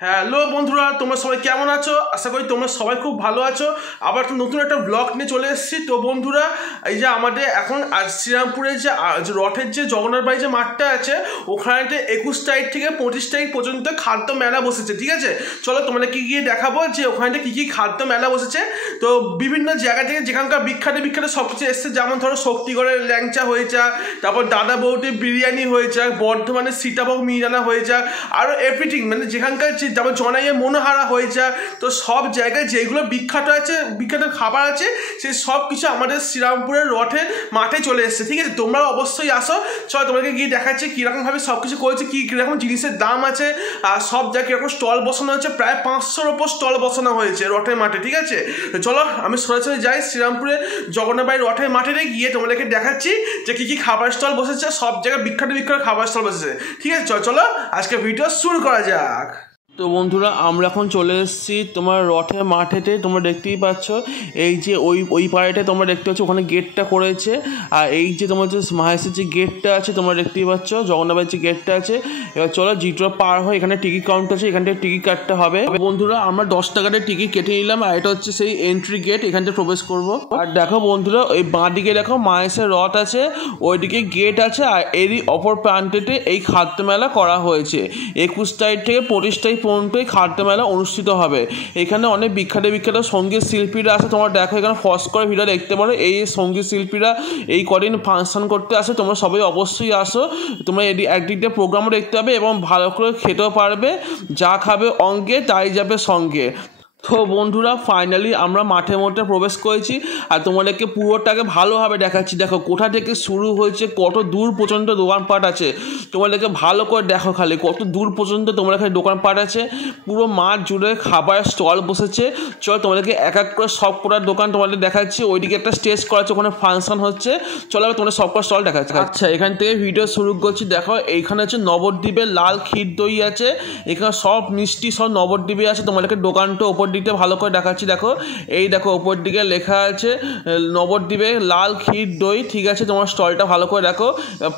Hello বন্ধুরা, তোমরা সবাই কেমন আছো? আশা করি তোমরা সবাই খুব ভালো আছো। আবার নতুন একটা ব্লগ নিয়ে চলে এসেছি। তো বন্ধুরা, এই যে আমাদের এখন শ্রীরামপুরে যে রথের যে জগন্নাথ বাড়ি যে মাঠটা আছে, ওখানে 21 তারিখ থেকে 25 তারিখ পর্যন্ত খাদ্য মেলা বসেছে। ঠিক আছে, চলো তোমাদেরকে গিয়ে দেখাবো যে ওখানে কী কী খাদ্য মেলা বসেছে। তো বিভিন্ন জায়গা থেকে যেখানকার বিখ্যাত বিখ্যাত সব কিছু এসছে, যেমন ধরো শক্তিগড়ের ল্যাংচা হয়ে যাক, তারপর দাদা বৌটির বিরিয়ানি হয়ে যাক, বর্ধমানের সীতাভোগ মিহিদানা হয়ে যাক, আরও এভরিথিং, মানে যেখানকার যেমন জনাইয়ে মনোহারা হয়ে যায়। তো সব জায়গায় যেগুলো বিখ্যাত আছে, বিখ্যাত খাবার আছে, সেই সব কিছু আমাদের শ্রীরামপুরের রথের মাঠে চলে এসছে। ঠিক আছে, তোমরাও অবশ্যই আসো। চলো তোমাকে গিয়ে দেখাচ্ছি কীরকমভাবে সব কিছু করেছে, কীরকম জিনিসের দাম আছে, আর সব জায়গায় কীরকম স্টল বসানো হয়েছে। প্রায় 500-র ওপর স্টল বসানো হয়েছে রথের মাঠে। ঠিক আছে, চলো আমি সরাসরি যাই শ্রীরামপুরে জগন্নাথ বাড়ির রথের মাঠে গিয়ে তোমাদেরকে দেখাচ্ছি যে কী কী খাবার স্টল বসেছে। সব জায়গায় বিখ্যাত বিখ্যাত খাবার স্টল বসেছে। ঠিক আছে, চলো আজকে ভিডিও শুরু করা যাক। তো বন্ধুরা, আমরা এখন চলে এসেছি তোমার রথের মাঠেতে। তোমরা দেখতেই পাচ্ছ, এই যে ওই পাড়াতে তোমরা দেখতে পাচ্ছ, ওখানে গেটটা করেছে। আর এই যে তোমার যে মাহেশের যে গেটটা আছে তোমরা দেখতেই পাচ্ছ, জগন্নাথের যে গেটটা আছে। এবার চলো জিটোটা পার হয়, এখানে টিকিট কাউন্টার আছে, এখান থেকে টিকিট কাটতে হবে। বন্ধুরা, আমরা 10 টাকার টিকিট কেটে নিলাম। আর এটা হচ্ছে সেই এন্ট্রি গেট, এখান থেকে প্রবেশ করবো। আর দেখো বন্ধুরা, ওই বাঁ দিকে দেখো মাহেশের রথ আছে, ওইদিকে গেট আছে। আর এরই অপর প্রান্তেতে এই খাদ্য মেলা করা হয়েছে। 21 তারিখ থেকে 25 তারিখ পর্যন্তই খাদ্য মেলা অনুষ্ঠিত হবে। এখানে অনেক বিখ্যাত বিখ্যাত সঙ্গীত শিল্পীরা আছে। তোমরা দেখো এখানে ফস করে ভিডিও দেখতে পারো। এই সঙ্গীত শিল্পীরা এই কদিন ফাংশন করতে আসে। তোমরা সবাই অবশ্যই আসো। তোমরা একদিক দিয়ে প্রোগ্রামও দেখতে পাবে এবং ভালো করে খেতেও পারবে। যা খাবে অঙ্গে তাই যাবে সঙ্গে। তো বন্ধুরা, ফাইনালি আমরা মাঠের মধ্যে প্রবেশ করেছি। আর তোমাদেরকে পুরোটাকে ভালোভাবে দেখাচ্ছি। দেখো কোথা থেকে শুরু হয়েছে, কত দূর পর্যন্ত দোকানপাট আছে। তোমাদেরকে ভালো করে দেখো, খালি কত দূর পর্যন্ত তোমাদের এখানে দোকানপাট আছে। পুরো মাঠ জুড়ে খাবার স্টল বসেছে। চলো তোমাদেরকে এক এক করে সব কটার দোকান তোমাদের দেখাচ্ছি। ওইদিকে একটা স্টেজ করা আছে, ওখানে ফাংশন হচ্ছে। চলো তোমাদের সব কটা স্টল দেখাচ্ছি। আচ্ছা, এখান থেকে ভিডিও শুরু করছি। দেখো এইখানে হচ্ছে নবদ্বীপের লাল ক্ষীর দই আছে। এখানে সব মিষ্টি সব নবদ্বীপে আছে। তোমাদেরকে দোকানটা ওপর দিকটা ভালো করে দেখাচ্ছি। দেখো এই দেখো ওপর দিকে লেখা আছে নবদ্বীপে লাল ক্ষীর দই। ঠিক আছে, তোমার স্টলটা ভালো করে দেখো।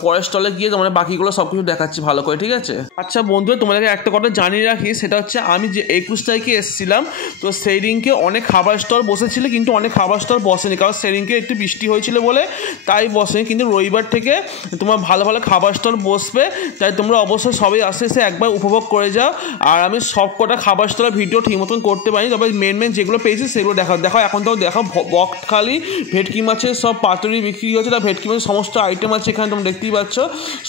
পরের স্টলে গিয়ে তোমাদের বাকিগুলো সব কিছু দেখাচ্ছি ভালো করে। ঠিক আছে, আচ্ছা বন্ধু, তোমাদেরকে একটা কথা জানিয়ে রাখি, সেটা হচ্ছে আমি যে 21 তারিখে এসেছিলাম, তো সেই দিনকে অনেক খাবার স্টল বসেছিল, কিন্তু অনেক খাবার স্টল বসেনি, কারণ সেই দিনকে একটু বৃষ্টি হয়েছিল বলে তাই বসেনি। কিন্তু রবিবার থেকে তোমার ভালো ভালো খাবার স্টল বসবে, তাই তোমরা অবশ্যই সবাই আসে এসে একবার উপভোগ করে যাও। আর আমি সব কটা খাবার স্টলের ভিডিও ঠিক মতন করতে পারি, তবে মেন যেগুলো পেয়েছি সেগুলো দেখো। এখন তো দেখো বকখালি ভেটকি মাছের সব পাতুরি বিক্রি হচ্ছে। তার ভেটকি মাছের সমস্ত আইটেম আছে এখানে, তোমরা দেখতেই পাচ্ছ।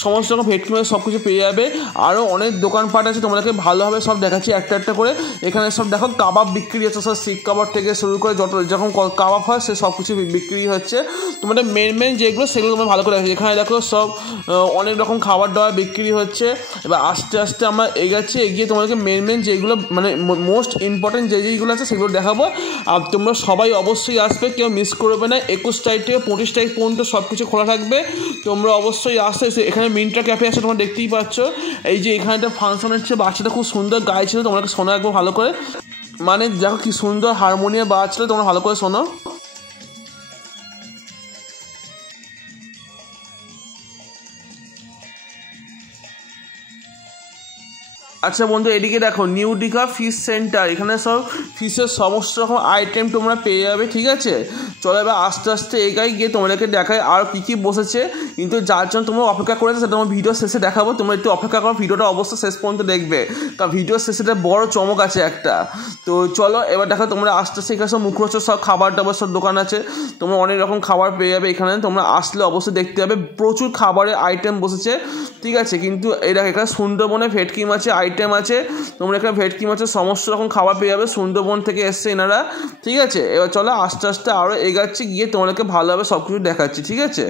সমস্ত রকম ভেটকি মাছের সব কিছু পেয়ে যাবে। আরও অনেক দোকানপাট আছে, তোমাদেরকে ভালোভাবে সব দেখাচ্ছি একটা একটা করে। এখানে সব দেখো কাবাব বিক্রি হচ্ছে, সব শিক কাবাব থেকে শুরু করে যত যখন কাবাব হয় সে সব কিছু বিক্রি হচ্ছে। তোমাদের মেন যেগুলো সেগুলো তোমরা ভালো করে দেখো। এখানে দেখো সব অনেক রকম খাবার দাবার বিক্রি হচ্ছে। এবার আস্তে আস্তে আমরা এগিয়ে তোমাদেরকে মেন যেগুলো মানে মোস্ট ইম্পর্টেন্ট যেগুলো আছে সেগুলো দেখাবো। আর তোমরা সবাই অবশ্যই আসবে, কেউ মিস করবে না। 21 তারিখ থেকে 25 তারিখ পর্যন্ত সব কিছু খোলা থাকবে। তোমরা অবশ্যই আসতে। এখানে মিন্ট্রা ক্যাফে আছে, তোমরা দেখতেই পাচ্ছ। এই যে এখানে একটা ফাংশন হচ্ছে, বাচ্চাটা খুব সুন্দর গাইছিল, তোমরা শোনো একবার ভালো করে। মানে দেখো কি সুন্দর হারমোনিয়াম বাজছিল, তোমরা ভালো করে শোনো। আচ্ছা বন্ধু, এদিকে দেখো নিউ দীঘা ফিশ সেন্টার। এখানে সব ফিশের সমস্ত রকম আইটেম তোমরা পেয়ে যাবে। ঠিক আছে, চলো এবার আস্তে আস্তে এগাই গিয়ে তোমাদেরকে দেখায় আর কী কী বসেছে। কিন্তু যার জন্য তোমরা অপেক্ষা করেছে সেটা তোমার ভিডিও শেষে দেখাবো। তোমরা একটু অপেক্ষা করো, ভিডিওটা অবশ্যই শেষ পর্যন্ত দেখবে, কারণ ভিডিওর শেষে বড় চমক আছে একটা। তো চলো এবার দেখো, তোমরা আস্তে আস্তে এখানে সব মুখরোচক সব খাবার দাবার সব দোকান আছে। তোমরা অনেক রকম খাবার পেয়ে যাবে এখানে। তোমরা আসলে অবশ্যই দেখতে যাবে, প্রচুর খাবারের আইটেম বসেছে। ঠিক আছে, কিন্তু এই দেখো এখানে সুন্দরবনে ভেটকি মাছের আইটেম আছে। তোমরা এখানে ভেটকি মাছের সমস্ত রকম খাবার পেয়ে যাবে, সুন্দরবন থেকে এসছে এনারা। ঠিক আছে, এবার চলো আস্তে আস্তে আরও এগাচ্ছি, গিয়ে তোমাদেরকে ভালোভাবে সব কিছু দেখাচ্ছি। ঠিক আছে,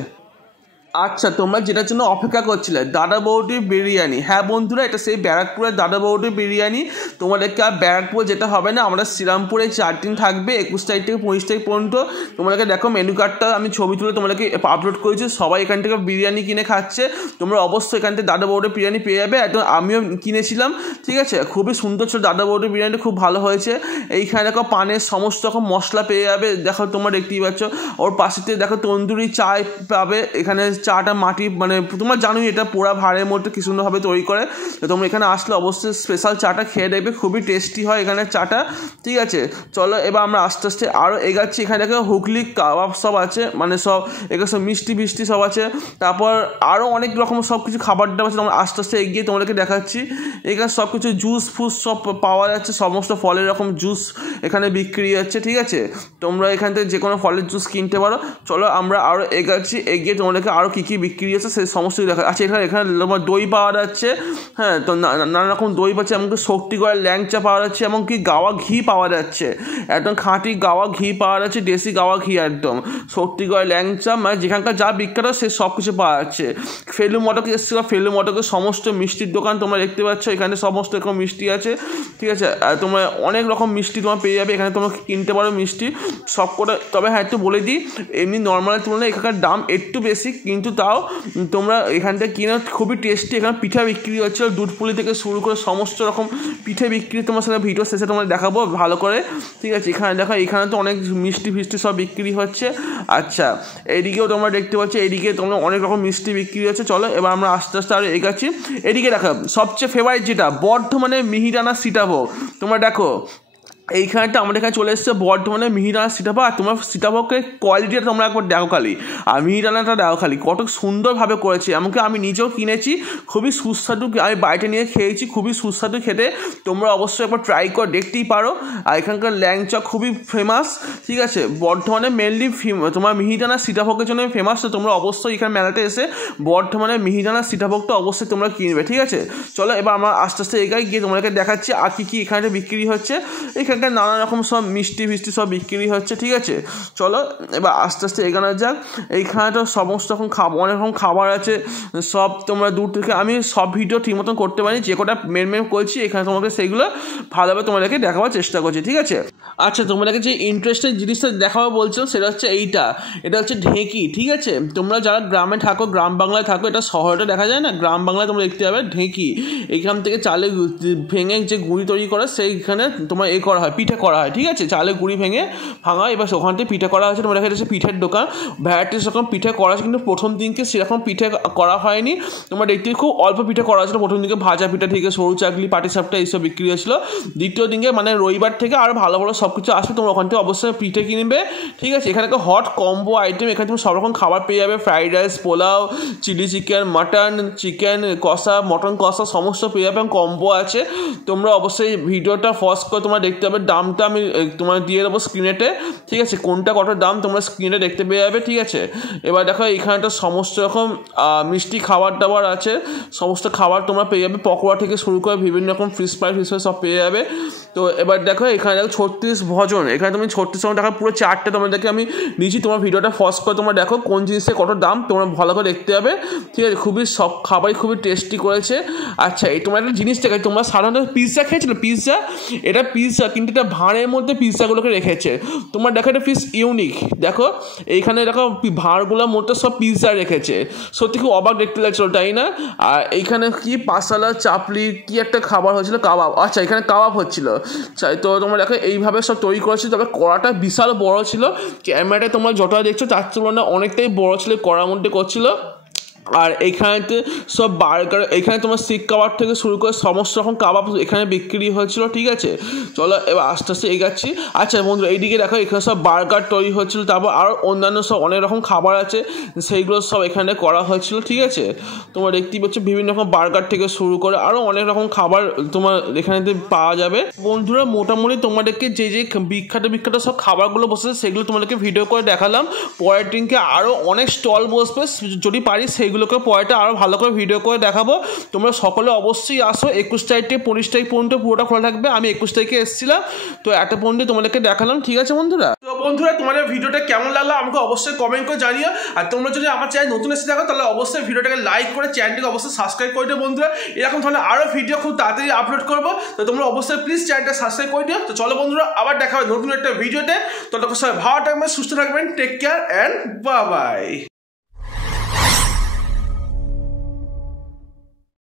আচ্ছা তোমরা যেটার জন্য অপেক্ষা করছিলে, দাদা বৌদির বিরিয়ানি। হ্যাঁ বন্ধুরা, এটা সেই ব্যারাকপুরের দাদা বৌদির বিরিয়ানি। তোমাদেরকে আর ব্যারাকপুর যেতে হবে না, আমরা শ্রীরামপুরে 4 দিন থাকবে, 21 তারিখ থেকে 25 তারিখ পর্যন্ত। তোমাদেরকে দেখো মেনু কার্ডটা আমি ছবি তুলে তোমাদেরকে আপলোড করেছি। সবাই এখান থেকে বিরিয়ানি কিনে খাচ্ছে। তোমরা অবশ্যই এখান থেকে দাদা বৌদির বিরিয়ানি পেয়ে যাবে। একদম আমিও কিনেছিলাম। ঠিক আছে, খুবই সুন্দর ছিল দাদা বৌদির বিরিয়ানি, খুব ভালো হয়েছে। এইখানে দেখো পানের সমস্ত রকম মশলা পেয়ে যাবে। দেখো তোমরা দেখতেই পাচ্ছ। ওর পাশেতে দেখো তন্দুরি চায় পাবে, এখানে চাটা মাটি মানে তোমরা জানোই এটা পোড়া ভাড়ের মধ্যে কি সুন্দরভাবে তৈরি করে। তো তোমরা এখানে আসলে অবশ্যই স্পেশাল চাটা খেয়ে দেখবে, খুবই টেস্টি হয় এখানে চাটা, ঠিক আছে। চলো এবার আমরা আস্তে আস্তে আরও এগাচ্ছি। এখানে দেখো হুগলি কাবাব সব আছে, মানে সব এখানে সব মিষ্টি ফিষ্টি সব আছে, তারপর আরও অনেক রকম সব কিছু খাবার দাবার আছে। তোমরা আস্তে আস্তে এগিয়ে তোমাদেরকে দেখাচ্ছি। এখানে সব কিছু জুস ফুস সব পাওয়া যাচ্ছে, সমস্ত ফলের রকম জুস এখানে বিক্রি হচ্ছে, ঠিক আছে। তোমরা এখান থেকে যে কোনো ফলের জুস কিনতে পারো। চলো আমরা আরও এগাচ্ছি, এগিয়ে তোমাদেরকে আরও কী কী বিক্রি আছে সেই সমস্ত দেখা। আচ্ছা এখানে তোমার দই পাওয়া যাচ্ছে, হ্যাঁ, তো নানা রকম দই পাচ্ছে, এমনকি শক্তিগড়ের ল্যাংচা পাওয়া যাচ্ছে, এমনকি গাওয়া ঘি পাওয়া যাচ্ছে, একদম খাঁটি গাওয়া ঘি পাওয়া যাচ্ছে, দেশি গাওয়া ঘি একদম শক্তিগড়ের ল্যাংচা, মানে যেখানকার যা বিখ্যাত সে সব কিছু পাওয়া যাচ্ছে। ফেলু মটকে এসেছিল, ফেলু মটকে সমস্ত মিষ্টির দোকান তোমরা দেখতে পাচ্ছ, এখানে সমস্ত রকম মিষ্টি আছে, ঠিক আছে। আর তোমরা অনেক রকম মিষ্টি তোমরা পেয়ে যাবে এখানে, তোমরা কিনতে পারো মিষ্টি সব করে। তবে হ্যাঁ একটু বলে দিই, এমনি নর্মালের তুলনায় এখানকার দাম একটু বেশি, কিন্তু তাও তোমরা এখান থেকে কিনে খুবই টেস্টি। এখানে পিঠা বিক্রি হচ্ছে, দুধ পুলি থেকে শুরু করে সমস্ত রকম পিঠে বিক্রি তোমার সাথে ভিডিও শেষে তোমাদের দেখাবো ভালো করে, ঠিক আছে। এখানে দেখো এখানে তো অনেক মিষ্টি ফিষ্টি সব বিক্রি হচ্ছে। আচ্ছা এইদিকেও তোমরা দেখতে পাচ্ছ, এইদিকে তোমরা অনেক রকম মিষ্টি বিক্রি হচ্ছে। চলো এবার আমরা আস্তে আস্তে আরও এগাচ্ছি। এদিকে দেখো সবচেয়ে ফেভারিট যেটা বর্ধমানে মিহিদানা সীতাভোগ, তোমরা দেখো এইখানটা আমাদের এখানে চলে এসছে বর্ধমানে মিহিদানা সীতাভোগ। আর তোমার সীতাভোগের কোয়ালিটিটা তোমরা একবার দেখো খালি, আর মিহিদানাটা দেখো খালি কত সুন্দরভাবে করেছে। এমনকি আমি নিজেও কিনেছি, খুবই সুস্বাদু, আমি বাড়িতে নিয়ে খেয়েছি, খুবই সুস্বাদু খেতে। তোমরা অবশ্যই একবার ট্রাই করে দেখতেই পারো। আর এখানকার ল্যাংচা খুবই ফেমাস, ঠিক আছে। বর্ধমানে মেনলি তোমার মিহিদানা সীতাভোগের জন্য ফেমাস। তো তোমরা অবশ্যই এখানে মেলাতে এসে বর্ধমানে মিহিদানা সীতাভোগটা অবশ্যই তোমরা কিনবে, ঠিক আছে। চলো এবার আমরা আস্তে আস্তে এগাই, গিয়ে তোমাদেরকে দেখাচ্ছি আর কী কী এখানে বিক্রি হচ্ছে। এখানকার নানা রকম সব মিষ্টি ফিষ্টি সব বিক্রি হচ্ছে, ঠিক আছে। চলো এবার আস্তে আস্তে এগানো যাক। এইখানে তো সমস্ত রকম অনেক রকম খাবার আছে সব। তোমরা দূর থেকে, আমি সব ভিডিও ঠিক মতন করতে পারি, যে কটা মেন করছি এখানে তোমাকে সেইগুলো ভালোভাবে তোমাদেরকে দেখাবার চেষ্টা করছি, ঠিক আছে। আচ্ছা তোমাদেরকে যে ইন্টারেস্টিং জিনিসটা দেখাবো বলছো সেটা হচ্ছে এটা হচ্ছে ঢেঁকি, ঠিক আছে। তোমরা যারা গ্রামে থাকো, গ্রাম বাংলায় থাকো, এটা শহরে দেখা যায় না, গ্রাম বাংলায় তোমরা দেখতে পাবে ঢেঁকি। এইখান থেকে চালে ভেঙে যে গুঁড়ি তৈরি করে সেইখানে তোমার করা হয়, পিঠে করা হয়, ঠিক আছে। চালের গুঁড়ি ভেঙে ভাঙা, এবার ওখান থেকে পিঠে করা হয়েছে। তোমরা দেখা যাচ্ছে পিঠের দোকান, ভ্যারাইটিস রকম পিঠে করা আছে, কিন্তু প্রথম দিনকে সেরকম পিঠে করা হয়নি। তোমরা দেখতে খুব অল্প পিঠে করা হয়েছিল। প্রথম দিকে ভাজা পিঠা থেকে সরু চাকলি পাটিসাপটা এইসব বিক্রি হয়েছিল। দ্বিতীয় দিকে মানে রবিবার থেকে আরও ভালো ভালো সব কিছু আসবে, তোমরা ওখান থেকে অবশ্যই পিঠে কিনবে, ঠিক আছে। এখানে হট কম্বো আইটেম, এখানে তুমি সব রকম খাবার পেয়ে যাবে, ফ্রাইড রাইস, পোলাও, চিলি চিকেন, মাটন চিকেন কষা, মটন কষা সমস্ত পেয়ে যাবে, কম্বো আছে। তোমরা অবশ্যই ভিডিওটা ফার্স্ট করে তোমরা দেখতে হবে। দামটা আমি তোমার দিয়ে দেবো স্ক্রিনেতে, ঠিক আছে। কোনটা কত দাম তোমরা স্ক্রিনে দেখতে পেয়ে যাবে, ঠিক আছে। এবার দেখো এইখানটা সমস্ত রকম মিষ্টি খাবার দাবার আছে, সমস্ত খাবার তোমরা পেয়ে যাবে, পকোড়া থেকে শুরু করে বিভিন্ন রকম ফিশ ফ্রাই সব পেয়ে যাবে। তো এবার দেখো এখানে দেখো 36 ভজন, এখানে তুমি 36 টাকা পুরো চারটে তোমাদেরকে আমি নিচ্ছি। তোমার ভিডিওটা ফার্স্ট করে তোমরা দেখো কোন জিনিসের কত দাম তোমরা ভালো করে দেখতে হবে, ঠিক আছে। খুবই সব খাবারই খুবই টেস্টি করেছে। আচ্ছা এই তোমার একটা জিনিস দেখাই, তোমরা সাধারণত পিৎজা খেয়েছিল, পিৎজা, এটা পিৎজা কিন্তু এটা ভাঁড়ের মধ্যে পিৎজাগুলোকে রেখেছে। তোমার দেখো এটা পিস ইউনিক, দেখো এইখানে দেখো ভাঁড়গুলোর মধ্যে সব পিৎজা রেখেছে, সত্যি খুব অবাক দেখতে লাগছিল, তাই না। আর এইখানে কি পাসালা চাপলি কি একটা খাবার হয়েছিল, কাবাব, আচ্ছা এখানে কাবাব হচ্ছিল। তো তোমরা দেখো এইভাবে সব তৈরি করেছি। তবে কড়াটা বিশাল বড় ছিল, ক্যামেরাটায় তোমরা যতটা দেখছো তার তুলনায় অনেকটাই বড় ছিল, কড়ার মধ্যে করছিল। আর এইখানেতে সব বার্গার, এখানে তোমার শিক কাবাব থেকে শুরু করে সমস্ত রকম কাবাব এখানে বিক্রি হয়েছিল, ঠিক আছে। চলো এবার আস্তে আস্তে এগাচ্ছি। আচ্ছা বন্ধুরা এইদিকে দেখো এখানে সব বার্গার তৈরি হচ্ছিলো, তারপর আরও অন্যান্য সব অনেক রকম খাবার আছে, সেইগুলো সব এখানে করা হয়েছিল, ঠিক আছে। তোমরা দেখতেই পাচ্ছ বিভিন্ন রকম বার্গার থেকে শুরু করে আরও অনেক রকম খাবার তোমার এখানেতে পাওয়া যাবে। বন্ধুরা মোটামুটি তোমাদেরকে যে বিখ্যাত সব খাবারগুলো বসেছে সেগুলো তোমাদেরকে ভিডিও করে দেখালাম। পরের দিনকে আরও অনেক স্টল বসবে, যদি পারি সেইগুলোকে পরেটা আরও ভালো করে ভিডিও করে দেখাবো। তোমরা সকলে অবশ্যই আসো, 21 তারিখ থেকে 25 তারিখ পর্যন্ত পুরোটা খোলা থাকবে। আমি 21 তারিখে এসেছিলাম, তো একটা পর্যন্ত তোমাদেরকে দেখালাম, ঠিক আছে বন্ধুরা। তো বন্ধুরা তোমাদের ভিডিওটা কেমন লাগলো আমাকে অবশ্যই কমেন্ট করে জানিও। আর তোমরা যদি আমার চ্যানেল নতুন এসে থাকো তাহলে অবশ্যই ভিডিওটাকে লাইক করে চ্যানেলটাকে অবশ্যই সাবস্ক্রাইব করে দিও বন্ধুরা। এরকম ধরনের আরও ভিডিও খুব তাড়াতাড়ি আপলোড করবো, তো তোমরা অবশ্যই প্লিজ চ্যানেলটা সাবস্ক্রাইব করে দিও। তো চলো বন্ধুরা আবার দেখা হবে নতুন একটা ভিডিওতে। ততক্ষণ সবাই ভালো থাকবেন, সুস্থ থাকবেন, take care and bye by.